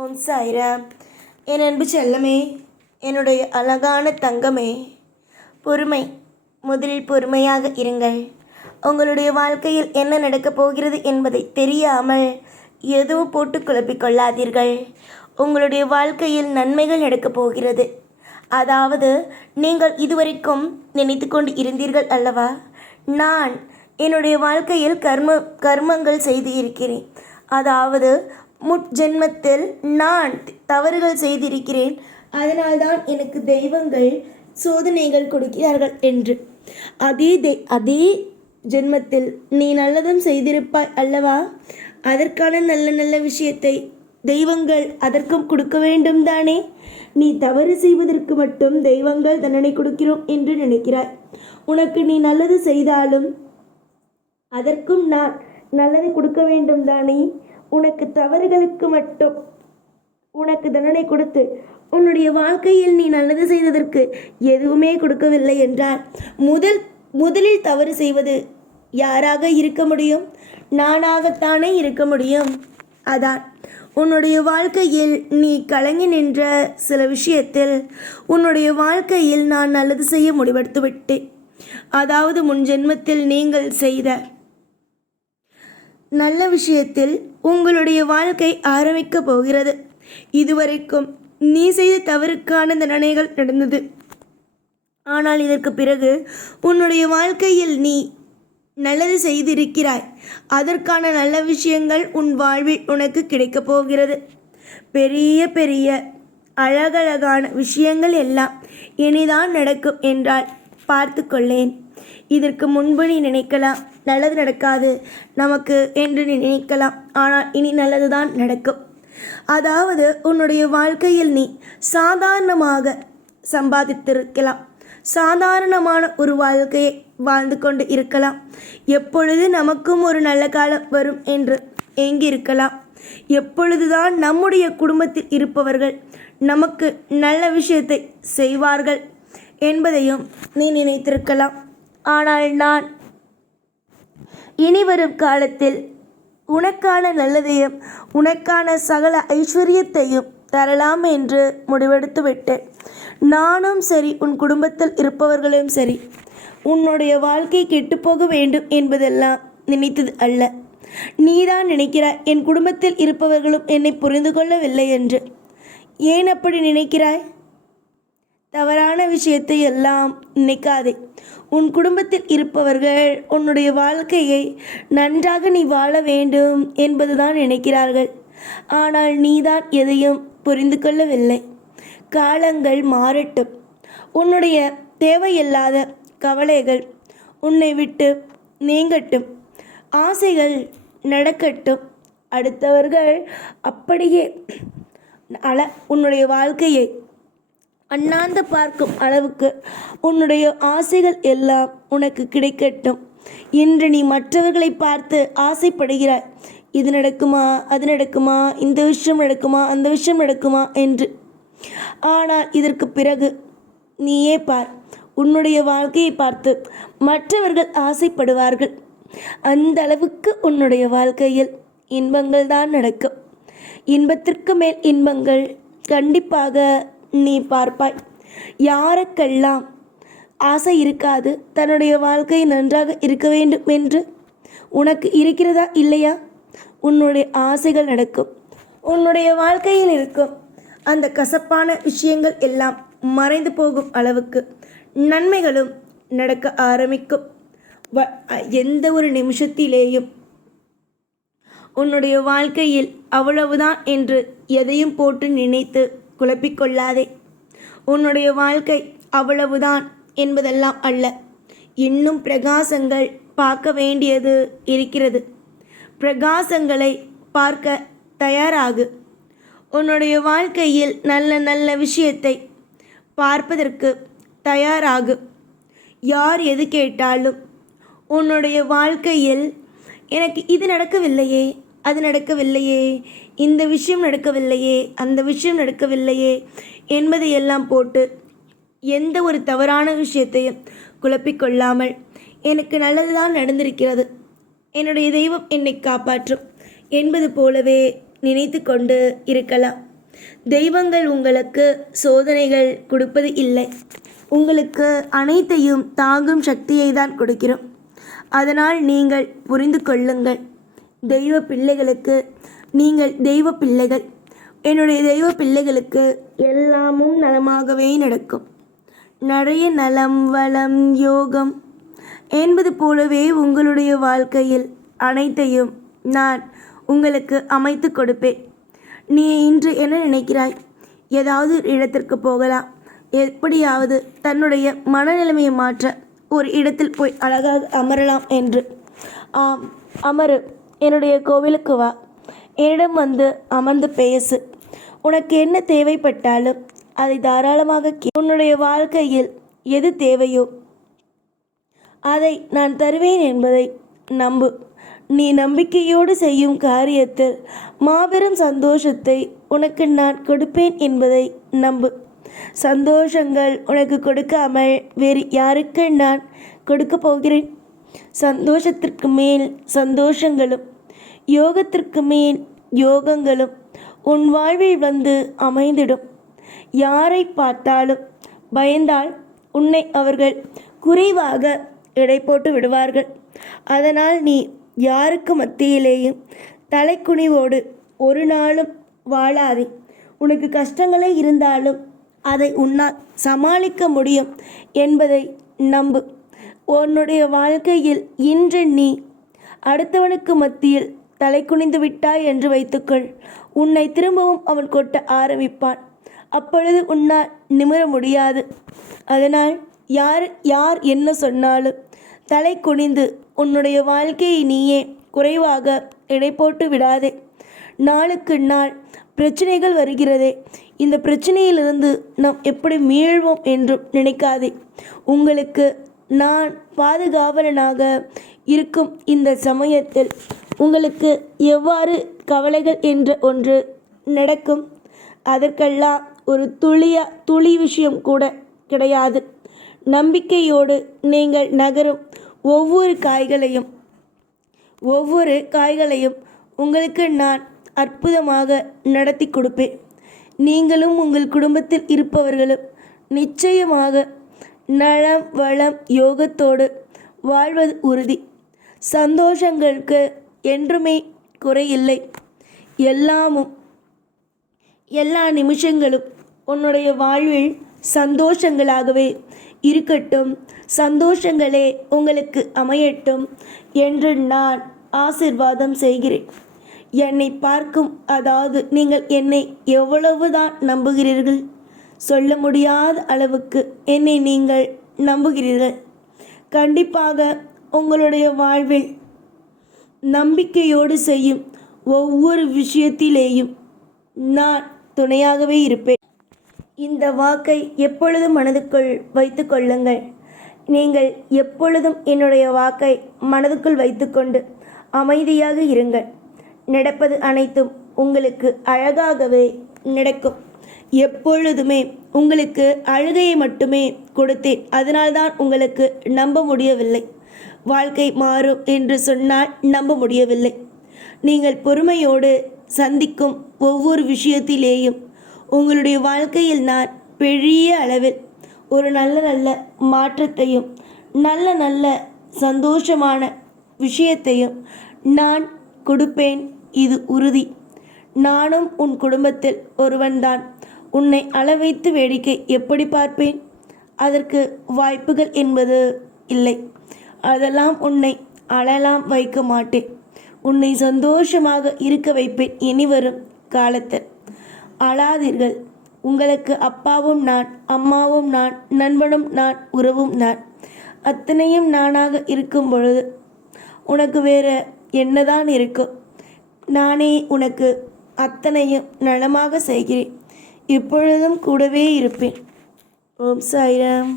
ஓம் சாய்ராம். என் அன்பு செல்லமே, என்னுடைய அழகான தங்கமே, பொறுமை. முதலில் பொறுமையாக இருங்கள். உங்களுடைய வாழ்க்கையில் என்ன நடக்கப் போகிறது என்பதை தெரியாமல் எதுவும் போட்டு குழப்பிக்கொள்ளாதீர்கள். உங்களுடைய வாழ்க்கையில் நன்மைகள் நடக்கப் போகிறது. அதாவது நீங்கள் இதுவரைக்கும் நினைத்து கொண்டு இருந்தீர்கள் அல்லவா, நான் என்னுடைய வாழ்க்கையில் கர்மங்கள் செய்து இருக்கிறேன். அதாவது முற்ஜென்மத்தில் நான் தவறுகள் செய்திருக்கிறேன், அதனால்தான் எனக்கு தெய்வங்கள் சோதனைகள் கொடுக்கிறார்கள் என்று. அதே ஜென்மத்தில் நீ நல்லதும் செய்திருப்பாய் அல்லவா, அதற்கான நல்ல நல்ல விஷயத்தை தெய்வங்கள் அதற்கும் கொடுக்க வேண்டும் தானே. நீ தவறு செய்வதற்கு மட்டும் தெய்வங்கள் தண்டனை கொடுக்கிறோம் என்று நினைக்கிறாய். உனக்கு நீ நல்லது செய்தாலும் அதற்கும் நான் நல்லதை கொடுக்க வேண்டும் தானே. உனக்கு தவறுகளுக்கு மட்டும் உனக்கு தண்டனை கொடுத்து உன்னுடைய வாழ்க்கையில் நீ நல்லது செய்ததற்கு எதுவுமே கொடுக்கவில்லை என்றால் முதலில் தவறு செய்வது யாராக இருக்க முடியும்? நானாகத்தானே இருக்க முடியும். அதான் உன்னுடைய வாழ்க்கையில் நீ கலங்கி நின்ற சில விஷயத்தில் உன்னுடைய வாழ்க்கையில் நான் நல்லது செய்ய முடிவெடுத்து விட்டேன். அதாவது முன் ஜென்மத்தில் நீங்கள் செய்த நல்ல விஷயத்தில் உங்களுடைய வாழ்க்கை ஆரம்பிக்கப் போகிறது. இதுவரைக்கும் நீ செய்த தவறுக்கான தண்டனைகள் நடந்தது. ஆனால் இதற்கு பிறகு உன்னுடைய வாழ்க்கையில் நீ நல்லது செய்திருக்கிறாய். அதற்கான நல்ல விஷயங்கள் உன் வாழ்வில் உனக்கு கிடைக்கப் போகிறது. பெரிய பெரிய அழகழகான விஷயங்கள் எல்லாம் இனிதான் நடக்கும் என்றால் பார்த்து கொள்ளேன். இதற்கு முன்பு நீ நினைக்கலாம் நல்லது நடக்காது நமக்கு என்று நீ நினைக்கலாம். ஆனால் இனி நல்லது தான் நடக்கும். அதாவது உன்னுடைய வாழ்க்கையில் நீ சாதாரணமாக சம்பாதித்திருக்கலாம், சாதாரணமான ஒரு வாழ்க்கையை வாழ்ந்து கொண்டு இருக்கலாம். எப்பொழுது நமக்கும் ஒரு நல்ல காலம் வரும் என்று ஏங்கியிருக்கலாம். எப்பொழுதுதான் நம்முடைய குடும்பத்தில் இருப்பவர்கள் நமக்கு நல்ல விஷயத்தை செய்வார்கள் என்பதையும் நீ நினைத்திருக்கலாம். ஆனால் நான் இனி வரும் காலத்தில் உனக்கான நல்லதையும் உனக்கான சகல ஐஸ்வர்யத்தையும் தரலாம் என்று முடிவெடுத்து விட்டேன். நானும் சரி, உன் குடும்பத்தில் இருப்பவர்களும் சரி, உன்னுடைய வாழ்க்கை கெட்டுப்போக வேண்டும் என்பதெல்லாம் நினைத்தது அல்ல. நீதான் நினைக்கிறாய் என் குடும்பத்தில் இருப்பவர்களும் என்னை புரிந்து கொள்ளவில்லை என்று. ஏன் அப்படி நினைக்கிறாய்? தவறான விஷயத்தை எல்லாம் நினைக்காதே. உன் குடும்பத்தில் இருப்பவர்கள் உன்னுடைய வாழ்க்கையை நன்றாக நீ வாழ வேண்டும் என்பதுதான் நினைக்கிறார்கள். ஆனால் நீதான் எதையும் புரிந்து கொள்ளவில்லை. காலங்கள் மாறட்டும். உன்னுடைய தேவையில்லாத கவலைகள் உன்னை விட்டு நீங்கட்டும். ஆசைகள் நடக்கட்டும். அடுத்தவர்கள் அப்படியே உன்னுடைய வாழ்க்கையை அண்ணாந்து பார்க்கும் அளவுக்கு உன்னுடைய ஆசைகள் எல்லாம் உனக்கு கிடைக்கட்டும். இன்று நீ மற்றவர்களை பார்த்து ஆசைப்படுகிறாய். இது நடக்குமா, அது நடக்குமா, இந்த விஷயம் நடக்குமா, அந்த விஷயம் நடக்குமா என்று. ஆனால் இதற்கு பிறகு நீயே பார். உன்னுடைய வாழ்க்கையை பார்த்து மற்றவர்கள் ஆசைப்படுவார்கள். அந்த அளவுக்கு உன்னுடைய வாழ்க்கையில் இன்பங்கள் தான் நடக்கும். இன்பத்திற்கு மேல் இன்பங்கள் கண்டிப்பாக நீ பார்ப்பாய். யாருக்கெல்லாம் ஆசை இருக்காது தன்னுடைய வாழ்க்கை நன்றாக இருக்க வேண்டும் என்று? உனக்கு இருக்கிறதா இல்லையா? உன்னுடைய ஆசைகள் நடக்கும். உன்னுடைய வாழ்க்கையில் இருக்கும் அந்த கசப்பான விஷயங்கள் எல்லாம் மறைந்து போகும் அளவுக்கு நன்மைகளும் நடக்க ஆரம்பிக்கும். எந்த ஒரு நிமிஷத்திலேயும் உன்னுடைய வாழ்க்கையில் அவ்வளவுதான் என்று எதையும் போட்டு நினைத்து குழப்பிக்கொள்ளாதே. உன்னுடைய வாழ்க்கை அவ்வளவுதான் என்பதெல்லாம் அல்ல. இன்னும் பிரகாசங்கள் பார்க்க வேண்டியது இருக்கிறது. பிரகாசங்களை பார்க்க தயாராகு. உன்னுடைய வாழ்க்கையில் நல்ல நல்ல விஷயத்தை பார்ப்பதற்கு தயாராகு. யார் எது கேட்டாலும் உன்னுடைய வாழ்க்கையில் எனக்கு இது நடக்கவில்லையே, அது நடக்கவில்லையே, இந்த விஷயம் நடக்கவில்லையே, அந்த விஷயம் நடக்கவில்லையே என்பதையெல்லாம் போட்டு எந்த ஒரு தவறான விஷயத்தையும் குழப்பிக்கொள்ளாமல் எனக்கு நல்லதுதான் நடந்திருக்கிறது, என்னுடைய தெய்வம் என்னை காப்பாற்றும் என்பது போலவே நினைத்து கொண்டு இருக்கலாம். தெய்வங்கள் உங்களுக்கு சோதனைகள் கொடுப்பது இல்லை. உங்களுக்கு அனைத்தையும் தாங்கும் சக்தியை தான் கொடுக்கிறோம். அதனால் நீங்கள் புரிந்து கொள்ளுங்கள். தெய்வ பிள்ளைகளுக்கு நீங்கள் தெய்வ பிள்ளைகள். என்னுடைய தெய்வ பிள்ளைகளுக்கு எல்லாமும் நலமாகவே நடக்கும். நிறைய நலம், வளம், யோகம் என்பது போலவே உங்களுடைய வாழ்க்கையில் அனைத்தையும் நான் உங்களுக்கு அமைத்து கொடுப்பேன். நீ இன்று என்ன நினைக்கிறாய்? ஏதாவது இடத்திற்கு போகலாம், எப்படியாவது தன்னுடைய மனநிலைமையை மாற்ற ஒரு இடத்தில் போய் அழகாக அமரலாம் என்று. ஆம், அமரு. என்னுடைய கோவிலுக்கு வா. என்னிடம் வந்து அமர்ந்து பேசு. உனக்கு என்ன தேவைப்பட்டாலும் அதை தாராளமாக உன்னுடைய வாழ்க்கையில் எது தேவையோ அதை நான் தருவேன் என்பதை நம்பு. நீ நம்பிக்கையோடு செய்யும் காரியத்தில் மாபெரும் சந்தோஷத்தை உனக்கு நான் கொடுப்பேன் என்பதை நம்பு. சந்தோஷங்கள் உனக்கு கொடுக்காமல் வேறு யாருக்கு நான் கொடுக்க போகிறேன்? சந்தோஷத்திற்கு மேல் சந்தோஷங்களும் யோகத்திற்கு மேல் யோகங்களும் உன் வாழ்வில் வந்து அமைந்திடும். யாரை பார்த்தாலும் பயந்தால் உன்னை அவர்கள் குறைவாக எடை போட்டு விடுவார்கள். அதனால் நீ யாருக்கு மத்தியிலேயும் தலைக்குனிவோடு ஒரு நாளும் வாழாதே. உனக்கு கஷ்டங்களே இருந்தாலும் அதை உன்னால் சமாளிக்க முடியும் என்பதை நம்பு. உன்னுடைய வாழ்க்கையில் இன்று நீ அடுத்தவனுக்கு மத்தியில் தலை குனிந்து விட்டாய் என்று வைத்துக்கொள். உன்னை திரும்பவும் அவன் கொட்ட ஆரம்பிப்பான். அப்பொழுது உன்னால் நிமிர முடியாது. அதனால் யார் என்ன சொன்னாலும் தலை குனிந்து உன்னுடைய வாழ்க்கையை நீயே குறைவாக எடை போட்டு விடாதே. நாளுக்கு நாள் பிரச்சனைகள் வருகிறதே, இந்த பிரச்சனையிலிருந்து நாம் எப்படி மீள்வோம் என்றும் நினைக்காதே. உங்களுக்கு நான் பாதுகாவலனாக இருக்கும் இந்த சமயத்தில் உங்களுக்கு எவ்வாறு கவலைகள் என்ற ஒன்று நடக்கும்? அதற்கெல்லாம் ஒரு துளி விஷயம் கூட கிடையாது. நம்பிக்கையோடு நீங்கள் நகரும் ஒவ்வொரு காய்களையும் உங்களுக்கு நான் அற்புதமாக நடத்தி கொடுப்பேன். நீங்களும் உங்கள் குடும்பத்தில் இருப்பவர்களும் நிச்சயமாக நலம், வளம், யோகத்தோடு வாழ்வது உறுதி. சந்தோஷங்களுக்கு என்றுமே குறையில்லை. எல்லா நிமிஷங்களும் உன்னுடைய வாழ்வில் சந்தோஷங்களாகவே இருக்கட்டும். சந்தோஷங்களே உங்களுக்கு அமையட்டும் என்று நான் ஆசீர்வாதம் செய்கிறேன். என்னை பார்க்கும், அதாவது நீங்கள் என்னை எவ்வளவுதான் நம்புகிறீர்கள்? சொல்ல முடியாத அளவுக்கு என்னை நீங்கள் நம்புகிறீர்கள். கண்டிப்பாக உங்களுடைய வாழ்வில் நம்பிக்கையோடு செய்யும் ஒவ்வொரு விஷயத்திலேயும் நான் துணையாகவே இருப்பேன். இந்த வாக்கை எப்பொழுதும் மனதுக்குள் வைத்து கொள்ளுங்கள். நீங்கள் எப்பொழுதும் என்னுடைய வாக்கை மனதுக்குள் வைத்துக்கொண்டு அமைதியாக இருங்கள். நடப்பது அனைத்தும் உங்களுக்கு அழகாகவே நடக்கும். எப்பொழுதுமே உங்களுக்கு அழுகையை மட்டுமே கொடுத்தேன். அதனால்தான் உங்களுக்கு நம்ப முடியவில்லை. வாழ்க்கை மாறும் என்று சொன்னால் நம்ப முடியவில்லை. நீங்கள் பொறுமையோடு சந்திக்கும் ஒவ்வொரு விஷயத்திலேயும் உங்களுடைய வாழ்க்கையில் நான் பெரிய அளவில் ஒரு நல்ல மாற்றத்தையும் நல்ல சந்தோஷமான விஷயத்தையும் நான் கொடுப்பேன். இது உறுதி. நானும் உன் குடும்பத்தில் ஒருவன்தான். உன்னை அளவைத்து வேடிக்கை எப்படி பார்ப்பேன்? அதற்கு வாய்ப்புகள் என்பது இல்லை. அதெல்லாம் உன்னை அழலாம் வைக்க மாட்டேன். உன்னை சந்தோஷமாக இருக்க வைப்பேன். இனிவரும் காலத்தில் அழாதீர்கள். உங்களுக்கு அப்பாவும் நான், அம்மாவும் நான், நண்பனும் நான், உறவும் நான். அத்தனையும் நானாக இருக்கும் பொழுது உனக்கு வேற என்னதான் இருக்கும்? நானே உனக்கு அத்தனையும் நலமாக செய்கிறேன். இப்பொழுதும் கூடவே இருப்பேன். ஓம் சாய்ராம்.